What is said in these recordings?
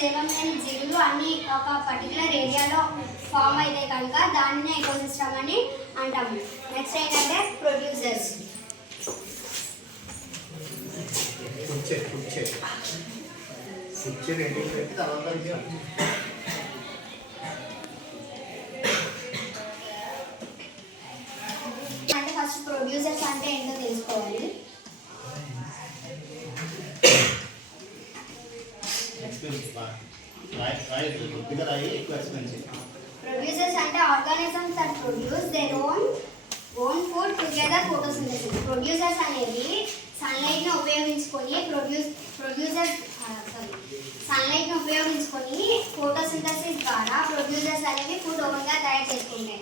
జీవం లేని జీవులు అన్ని ఒక పర్టికులర్ ఏరియాలో ఫామ్ అయితే కనుక దానిని ఎకోసిస్టమ్ అని అంటాము. నెక్స్ట్ ఏంటంటే ప్రొడ్యూసర్స్. అంటే ఫస్ట్ ప్రొడ్యూసర్స్ అంటే ఏంటో తెలుసుకోవాలి. Producers అంటే organisms that produce their own food together photosynthesis. Producers అనేవి సన్లైట్ ని ఉపయోగించుకొని సన్లైట్ ని ఉపయోగించుకొని ఫోటోసింథసిస్ ద్వారా ప్రొడ్యూసర్స్ అనేవి ఫుడ్ ఓన్గా తయారు చేసుకుంటాయి.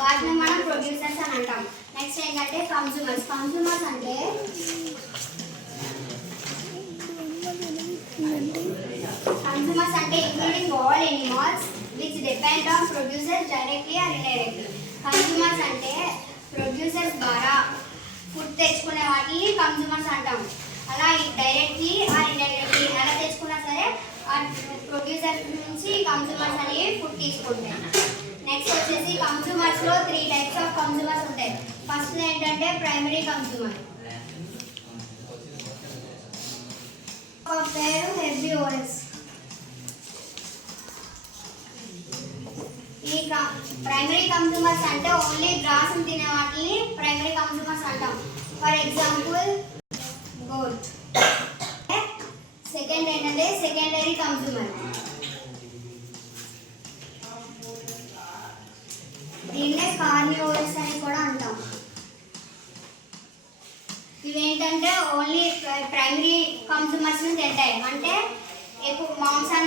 వాటిని మనం ప్రొడ్యూసర్స్ అని అంటాం. నెక్స్ట్ ఏంటంటే కన్స్యూమర్స్. కన్స్యూమర్స్ అంటే including all animals which depend on producers directly or indirectly. Consumers అంటే ప్రొడ్యూసర్స్ ద్వారా ఫుడ్ తెచ్చుకునే వాటిని కన్స్యూమర్స్ అంటాం. అలా డైరెక్ట్లీ ఆర్ ఇండైరెక్ట్లీ ఎలా తెచ్చుకున్నా సరే ఆ ప్రొడ్యూసర్ నుంచి కన్స్యూమర్స్ అనేవి ఫుడ్ తీసుకుంటాయి. నెక్స్ట్ వచ్చేసి కన్స్యూమర్స్లో 3 టైప్స్ ఆఫ్ కన్స్యూమర్స్ ఉంటాయి. ఫస్ట్ ఏంటంటే ప్రైమరీ కన్స్యూమర్. పేరు హెర్బివోరస్. ఈ ప్రైమరీ కన్స్యూమర్స్ అంటే ఓన్లీ గ్రాస్ తినే వాటిని ప్రైమరీ కన్స్యూమర్స్ అంటాం. For example goat. సెకండ్ ఏంటంటే సెకండరీ కన్స్యూమర్. దీన్నే కార్నివోరస్ అని కూడా అంటాం. ఇవేంటంటే ఓన్లీ ప్రైమరీ కన్స్యూమర్స్ ని తింటాయి. అంటే ఎక్కువ మాంసాన్ని